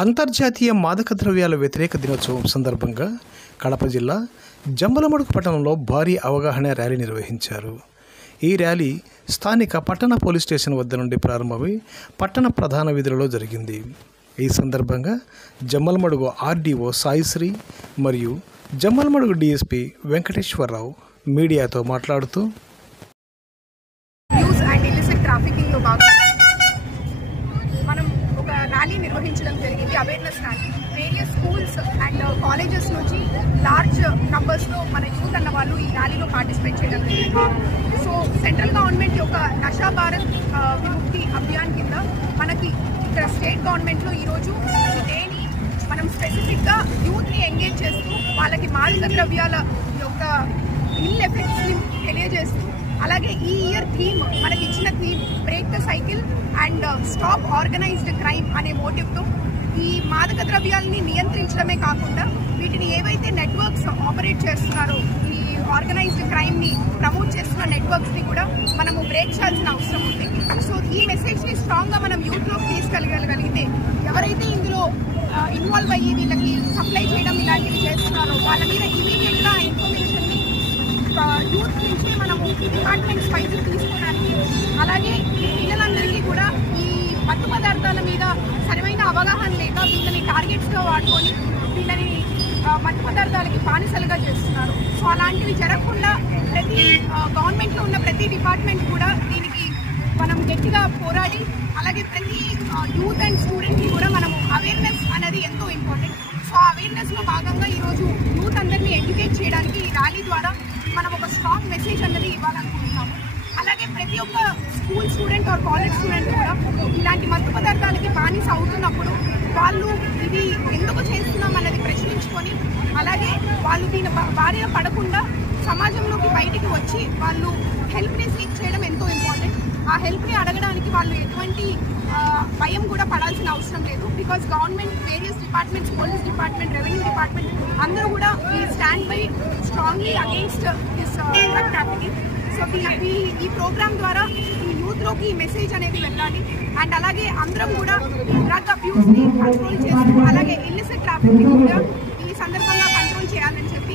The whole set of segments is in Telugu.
అంతర్జాతీయ మాదక ద్రవ్యాల వ్యతిరేక దినోత్సవం సందర్భంగా కడప జిల్లా జంబలమడుగు పట్టణంలో భారీ అవగాహన ర్యాలీ నిర్వహించారు. ఈ ర్యాలీ స్థానిక పట్టణ పోలీస్ స్టేషన్ వద్ద నుండి ప్రారంభమై పట్టణ ప్రధాన వీధులలో జరిగింది. ఈ సందర్భంగా జంబలమడుగు ఆర్డీఓ సాయిశ్రీ మరియు జంబలమడుగు డీఎస్పీ వెంకటేశ్వరరావు మీడియాతో మాట్లాడుతూ ర్యాలీ నిర్వహించడం జరిగింది. Awareness rally various schools and colleges నుంచి లార్జ్ నంబర్స్లో మన యూత్ అన్న వాళ్ళు ఈ ర్యాలీలో పార్టిసిపేట్ చేయడం జరిగింది. సో సెంట్రల్ గవర్నమెంట్ యొక్క నషా భారత్ విముక్తి అభియాన్ కింద మనకి ఇక్కడ స్టేట్ గవర్నమెంట్లో ఈరోజు డేని మనం స్పెసిఫిక్గా యూత్ని ఎంగేజ్ చేస్తూ వాళ్ళకి మాదక ద్రవ్యాల యొక్క ఇల్ ఎఫెక్ట్స్ని తెలియజేస్తూ, అలాగే ఈ ఇయర్ థీమ్ మనకి ఇచ్చిన theme break the cycle and stop organised crime అనే మోటివ్తో ఈ మాదక ద్రవ్యాలని నియంత్రించడమే కాకుండా వీటిని ఏవైతే నెట్వర్క్స్ ఆపరేట్ చేస్తున్నారో ఈ ఆర్గనైజ్డ్ క్రైమ్ని ప్రమోట్ చేస్తున్న నెట్వర్క్స్ని కూడా మనము బ్రేక్ చేయాల్సిన అవసరం ఉంది. సో ఈ మెసేజ్ని స్ట్రాంగ్గా మనం యూత్లోకి తీసుకెళ్ళగలిగితే ఎవరైతే ఇందులో ఇన్వాల్వ్ అయ్యి వీళ్ళకి సప్లై చేయడం ఇలాంటివి చేస్తున్నారో వాళ్ళ మీద ఇమీడియట్గా ఇన్ఫర్మేషన్ని యూత్ నుంచి మనము డిపార్ట్మెంట్స్ వైపు తీసుకోవడానికి, అలాగే పిల్లలందరికీ కూడా ఈ మత్తు పదార్థాల మీద సరైన అవగాహన లేక వీళ్ళని టార్గెట్స్గా వాడుకొని వీళ్ళని మత్తు పదార్థాలకి బానిసలుగా చేస్తున్నారు. సో అలాంటివి జరగకుండా ప్రతి గవర్నమెంట్లో ఉన్న ప్రతి డిపార్ట్మెంట్ కూడా దీనికి మనం గట్టిగా పోరాడి, అలాగే ప్రతి యూత్ అండ్ స్టూడెంట్కి కూడా మనము అవేర్నెస్ అనేది ఎంతో ఇంపార్టెంట్. సో ఆ అవేర్నెస్లో భాగంగా ఈరోజు యూత్ అందరినీ ఎడ్యుకేట్ చేయడానికి ఈ ర్యాలీ ద్వారా మనం ఒక స్ట్రాంగ్ మెసేజ్ అన్నది ఇవ్వాలనుకుంటున్నాము. అలాగే ప్రతి ఒక్క school student or college student కూడా ఇలాంటి మత్తు పదార్థాలకి బానిస అవుతున్నప్పుడు వాళ్ళు ఇది ఎందుకు చేస్తున్నాం అన్నది ప్రశ్నించుకొని, అలాగే వాళ్ళు దీని బారిన పడకుండా సమాజంలోకి బయటికి వచ్చి వాళ్ళు హెల్ప్ని సీక్ చేయడం ఎంతో ఇంపార్టెంట్. ఆ హెల్ప్ని అడగడానికి వాళ్ళు ఎటువంటి భయం కూడా పడాల్సిన అవసరం లేదు. Because government, various departments, police department, revenue department అందరూ కూడా ఈ stand by strongly against this drug trafficking. So ఈ ప్రోగ్రామ్ ద్వారా ఈ యూత్లోకి ఈ మెసేజ్ అనేది వెళ్ళాలి. అండ్ అలాగే అందరం కూడా డ్రగ్ అబ్యూస్ని కంట్రోల్ చేస్తూ, అలాగే ఇల్లిసిట్ ట్రాఫికింగ్ కూడా ఈ సందర్భంగా కంట్రోల్ చేయాలని చెప్పి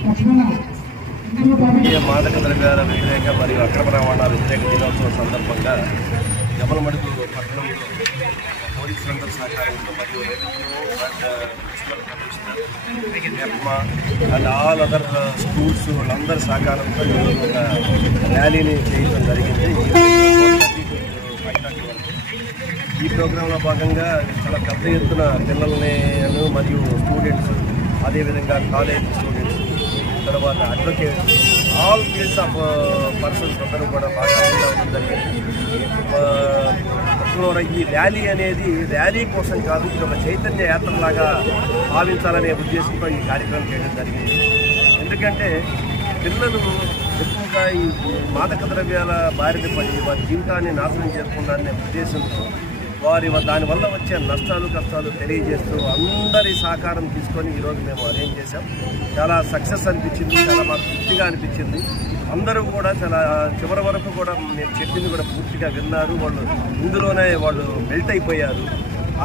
మాదక ద్రవ్యాల వ్యతిరేక మరియు అక్రమ రవాణా వ్యతిరేక దినోత్సవం సందర్భంగా జంబలమడుగు పట్టణంలో పోలీసులందరి సహకారంతో మరియు రెవెన్యూ అండ్ మున్సిపల్ కమిషనర్ నెప్మా అండ్ ఆల్ అదర్ స్కూల్స్ వాళ్ళందరి సహకారంతో ఒక ర్యాలీని చేయడం జరిగింది. ఈ ప్రోగ్రాంలో భాగంగా చాలా పెద్ద ఎత్తున పిల్లల్ని మరియు స్టూడెంట్స్, అదేవిధంగా కాలేజ్ స్టూడెంట్స్, తర్వాత advocates, all fields of persons అందరూ కూడా బాగా ఉండడం జరిగింది. ఈ ర్యాలీ అనేది ర్యాలీ కోసం కాదు, ఇది ఒక చైతన్య యాత్రలాగా భావించాలనే ఉద్దేశంతో ఈ కార్యక్రమం చేయడం జరిగింది. ఎందుకంటే పిల్లలు ఎక్కువగా ఈ మాదక ద్రవ్యాల బారిన పడి వారి జీవితాన్ని నాశనం చేసుకుంటారనే ఉద్దేశంతో దానివల్ల వచ్చే నష్టాలు కష్టాలు తెలియజేస్తూ అందరి సహకారం తీసుకొని ఈరోజు మేము అరేంజ్ చేశాం. చాలా సక్సెస్ అనిపించింది, చాలా మాకు తృప్తిగా అనిపించింది. అందరూ కూడా చాలా చివరి వరకు కూడా నేను చెప్పింది కూడా పూర్తిగా విన్నారు. ఇందులోనే వాళ్ళు మెల్ట్ అయిపోయారు.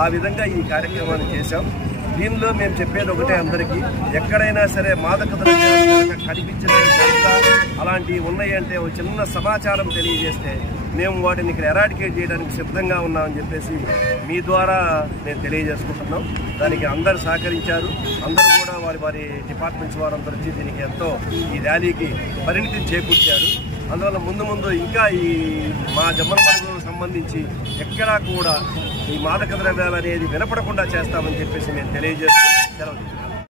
ఆ విధంగా ఈ కార్యక్రమాన్ని చేశాం. దీనిలో మేము చెప్పేది ఒకటే, అందరికీ ఎక్కడైనా సరే మాదక ద్రవ్యాలు కనిపించిన అలాంటివి ఉన్నాయంటే ఒక చిన్న సమాచారం తెలియజేస్తే మేము వాటిని ఇక్కడ ఎరాడికేట్ చేయడానికి సిద్ధంగా ఉన్నామని చెప్పేసి మీ ద్వారా నేను తెలియజేసుకుంటున్నాం. దానికి అందరూ సహకరించారు. అందరూ కూడా వారి డిపార్ట్మెంట్స్ వారందరూ వచ్చి దీనికి ఎంతో ఈ ర్యాలీకి పరిణితిని చేకూర్చారు. అందువల్ల ముందు ఇంకా ఈ మా జంబలమడుగుకు సంబంధించి ఎక్కడా కూడా ఈ మాదక ద్రవ్యాలు అనేది వినపడకుండా చేస్తామని చెప్పేసి నేను తెలియజేస్తూ సెలవు.